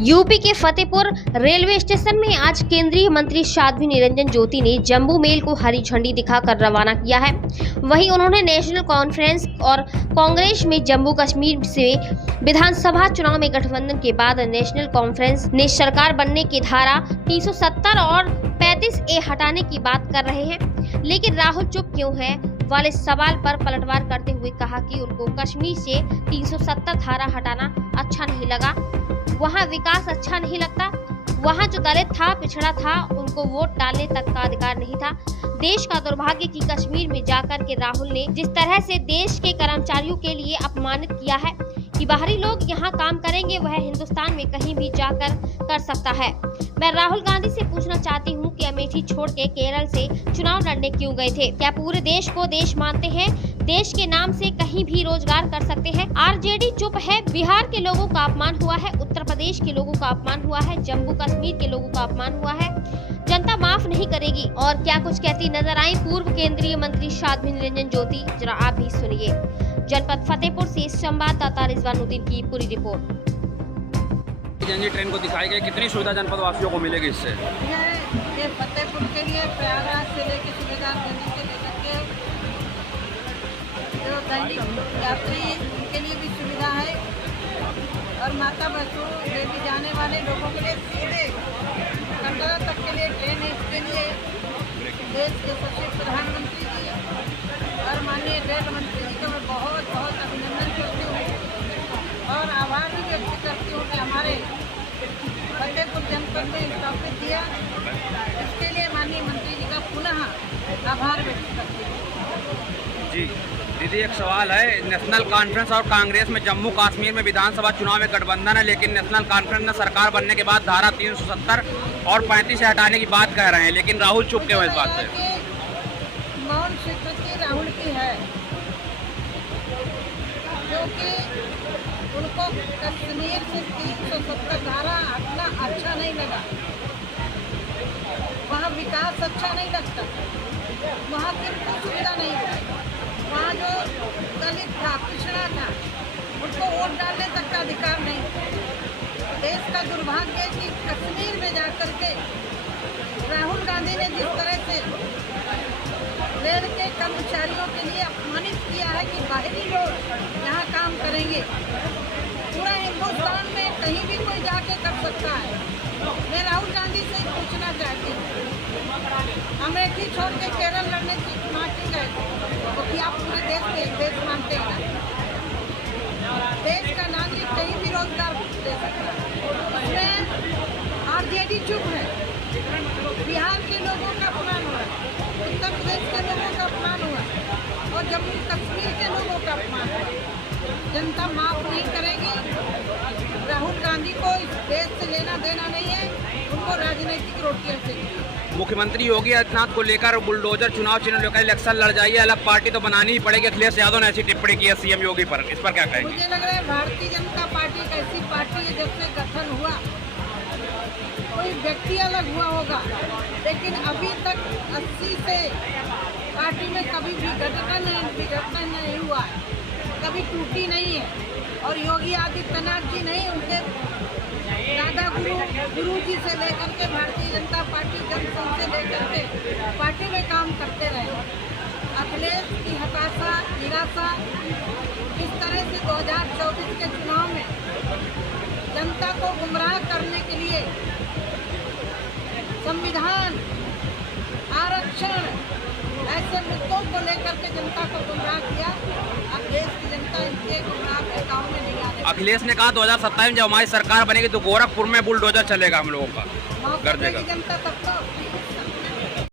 UP के Fatehpur railway station में आज केंद्रीय मंत्री साध्वी निरंजन ज्योति ने जम्बू मेल को हरी झंडी दिखाकर रवाना किया है। वहीं उन्होंने नेशनल कॉन्फ्रेंस और कांग्रेस में जम्मू कश्मीर से विधानसभा चुनाव में गठबंधन के बाद नेशनल कॉन्फ्रेंस ने सरकार बनने की धारा 370 और 35A हटाने की बात कर रहे हैं, लेकिन राहुल चुप क्यों है वाले सवाल पर पलटवार करते हुए कहा कि उनको कश्मीर से 370 धारा हटाना अच्छा नहीं लगा, वहाँ विकास अच्छा नहीं लगता, वहाँ जो दलित था, पिछड़ा था, उनको वोट डालने तक का अधिकार नहीं था। देश का दुर्भाग्य कि कश्मीर में जाकर के राहुल ने जिस तरह से देश के कर्मचारियों के लिए अपमानित किया है कि बाहरी लोग यहाँ काम करेंगे, वह हिंदुस्तान में कहीं भी जाकर कर सकता है। मैं राहुल गांधी से पूछना चाहती हूँ कि अमेठी छोड़ के केरल से चुनाव लड़ने क्यों गए थे? क्या पूरे देश को देश मानते हैं? देश के नाम से कहीं भी रोजगार कर सकते हैं। आरजेडी चुप है। बिहार के लोगों का अपमान हुआ है, उत्तर प्रदेश के लोगों का अपमान हुआ है, जम्मू कश्मीर के लोगों का अपमान हुआ है। जनता माफ नहीं करेगी। और क्या कुछ कहती नजर आई पूर्व केंद्रीय मंत्री साध्वी निरंजन ज्योति, जरा आप भी सुनिए। जनपद फतेहपुर से संवाददाता रिजवानुद्दीन की पूरी रिपोर्ट। जनजी ट्रेन को दिखाई गई, कितनी सुविधा जनपद वासियों को मिलेगी इससे? ये फतेहपुर के लिए प्रयागराज से लेकर सुविधा देने से लेकर के जो दैनिक यात्री उनके लिए भी सुविधा है, और माता वैष्णो देवी जाने वाले लोगों के लिए सीधे कटरा तक के लिए ट्रेन है। इसके लिए देश के सचिव प्रधानमंत्री जी और माननीय रेल मंत्री जी का मैं बहुत बहुत अभिनंदन करती हूँ और आभार भी व्यक्त करती हूँ कि हमारे फतेहपुर जनपद में स्थापित दिया। इसके लिए माननीय मंत्री जी का पुनः आभार व्यक्त करती हूँ। जी दीदी, एक सवाल है। नेशनल कॉन्फ्रेंस और कांग्रेस में जम्मू कश्मीर में विधानसभा चुनाव में गठबंधन है, लेकिन नेशनल कॉन्फ्रेंस ने सरकार बनने के बाद धारा 370 और 35 से हटाने की बात कह रहे हैं, लेकिन राहुल चुप क्यों इस बात से? मौन स्वीकृति राहुल की है, क्योंकि उनको कश्मीर से 370 धारा हटना अच्छा नहीं लगा। वहाँ विकास अच्छा नहीं लगता, वहाँ बिल्कुल सुविधा नहीं है। वहाँ जो दलित था, पिछड़ा था, उनको वोट डालने तक का अधिकार नहीं। देश का दुर्भाग्य है कि कश्मीर में जाकर के राहुल गांधी ने जिस तरह से रेल के कर्मचारियों के लिए अपमानित किया है कि बाहरी लोग यहाँ काम करेंगे। पूरा हिंदुस्तान में कहीं भी कोई जाके कर सकता है। मैं राहुल गांधी से पूछना चाहती हूँ, अमेठी छोड़ के केरल लड़ने की माँ की गए क्योंकि आप पूरे देश के देश मानते हैं ना। देश का नागरिक कहीं भी रोजगार दे सकता है। उसमें आरजेडी चुप है। बिहार के लोगों का अपमान हुआ, उत्तर प्रदेश के लोगों का अपमान हुआ और जम्मू कश्मीर के लोगों का अपमान हुआ। जनता माफ नहीं करेगी। राहुल गांधी को इस देश से लेना देना नहीं है, उनको राजनीतिक रोटियां चाहिए। मुख्यमंत्री योगी आदित्यनाथ को लेकर बुलडोजर चुनाव चिन्ह लेकर इलेक्शन लड़ जाइए, अलग पार्टी तो बनानी ही पड़ेगी। अखिलेश यादव ने ऐसी टिप्पणी की है सीएम योगी पर, इस पर क्या कहेंगे? मुझे लग रहा है भारतीय जनता पार्टी एक ऐसी पार्टी है जब से गठन हुआ कोई व्यक्ति अलग हुआ होगा, लेकिन अभी तक 80 से पार्टी में कभी विघटन नहीं हुआ है, कभी टूटी नहीं है। और योगी आदित्यनाथ जी नहीं, उनके दादा गुरु जी से लेकर के भारतीय जनता पार्टी जनसंघ से लेकर के पार्टी में काम करते रहे। अखिलेश की हताशा, निराशा, इस तरह से 2024 के चुनाव में जनता को गुमराह करने के लिए संविधान, आरक्षण, ऐसे मुद्दों को लेकर के जनता को गुमराह किया। अब देश की जनता इनके गुमराह के काम में नहीं आ रही। अखिलेश ने कहा 2027 में जब हमारी सरकार बनेगी तो गोरखपुर में बुलडोजर चलेगा हम लोगों का। जनता तब तो